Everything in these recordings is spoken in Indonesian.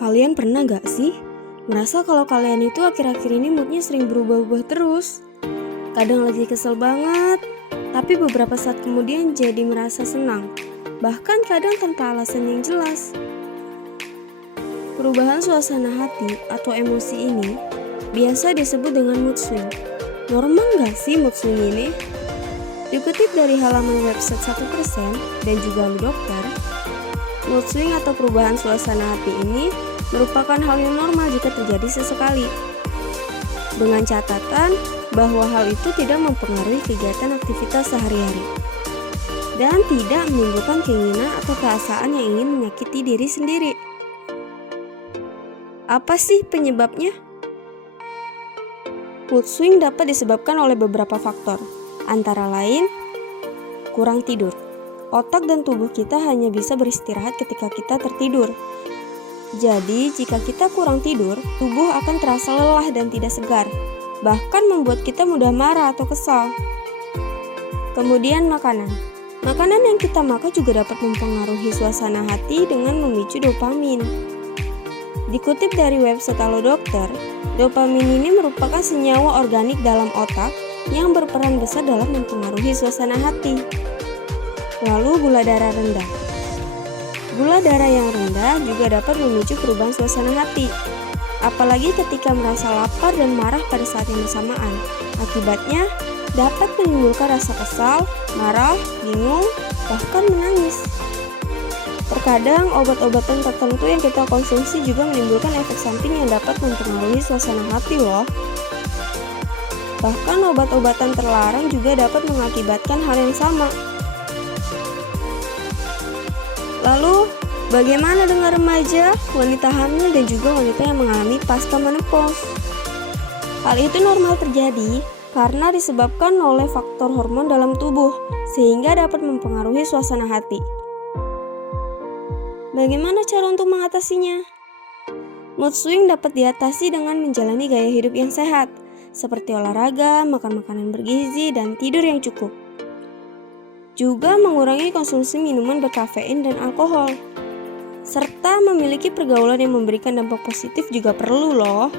Kalian pernah gak sih merasa kalau kalian itu akhir-akhir ini moodnya sering berubah-ubah terus? Kadang lagi kesel banget, tapi beberapa saat kemudian jadi merasa senang, bahkan kadang tanpa alasan yang jelas. Perubahan suasana hati atau emosi ini biasa disebut dengan mood swing. Normal gak sih mood swing ini? Dikutip dari halaman website 1% dan juga Dokter, mood swing atau perubahan suasana hati ini merupakan hal yang normal jika terjadi sesekali. Dengan catatan bahwa hal itu tidak mempengaruhi kegiatan aktivitas sehari-hari dan tidak menimbulkan keinginan atau perasaan yang ingin menyakiti diri sendiri. Apa sih penyebabnya? Mood swing dapat disebabkan oleh beberapa faktor, antara lain kurang tidur. Otak dan tubuh kita hanya bisa beristirahat ketika kita tertidur. Jadi, jika kita kurang tidur, tubuh akan terasa lelah dan tidak segar, bahkan membuat kita mudah marah atau kesal. Kemudian makanan. Makanan yang kita makan juga dapat mempengaruhi suasana hati dengan memicu dopamin. Dikutip dari website Halo Dokter, dopamin ini merupakan senyawa organik dalam otak yang berperan besar dalam mempengaruhi suasana hati. Lalu gula darah rendah. Gula darah yang rendah juga dapat memicu perubahan suasana hati, apalagi ketika merasa lapar dan marah pada saat yang bersamaan. Akibatnya dapat menimbulkan rasa kesal, marah, bingung, bahkan menangis. Terkadang obat-obatan tertentu yang kita konsumsi juga menimbulkan efek samping yang dapat mempengaruhi suasana hati loh. Bahkan obat-obatan terlarang juga dapat mengakibatkan hal yang sama. Lalu, bagaimana dengan remaja, wanita hamil, dan juga wanita yang mengalami pasca menopause? Hal itu normal terjadi karena disebabkan oleh faktor hormon dalam tubuh, sehingga dapat mempengaruhi suasana hati. Bagaimana cara untuk mengatasinya? Mood swing dapat diatasi dengan menjalani gaya hidup yang sehat, seperti olahraga, makan makanan bergizi, dan tidur yang cukup. Juga mengurangi konsumsi minuman berkafein dan alkohol. Serta memiliki pergaulan yang memberikan dampak positif juga perlu loh.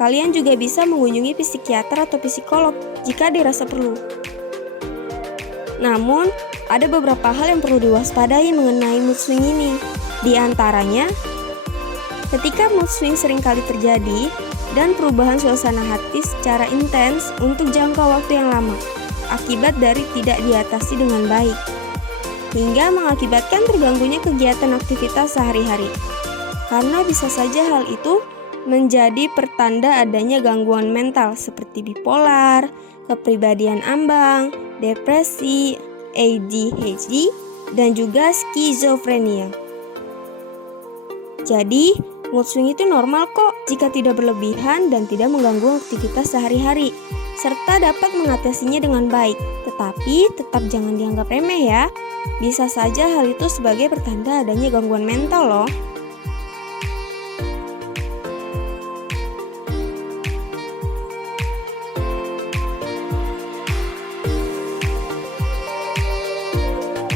Kalian juga bisa mengunjungi psikiater atau psikolog jika dirasa perlu. Namun, ada beberapa hal yang perlu diwaspadai mengenai mood swing ini. Di antaranya, ketika mood swing sering kali terjadi dan perubahan suasana hati secara intens untuk jangka waktu yang lama, akibat dari tidak diatasi dengan baik, hingga mengakibatkan terganggunya kegiatan aktivitas sehari-hari. Karena bisa saja hal itu menjadi pertanda adanya gangguan mental seperti bipolar, kepribadian ambang, depresi, ADHD, dan juga skizofrenia. Jadi, mood swing itu normal kok jika tidak berlebihan dan tidak mengganggu aktivitas sehari-hari, serta dapat mengatasinya dengan baik, tetapi tetap jangan dianggap remeh ya. Bisa saja hal itu sebagai pertanda adanya gangguan mental loh.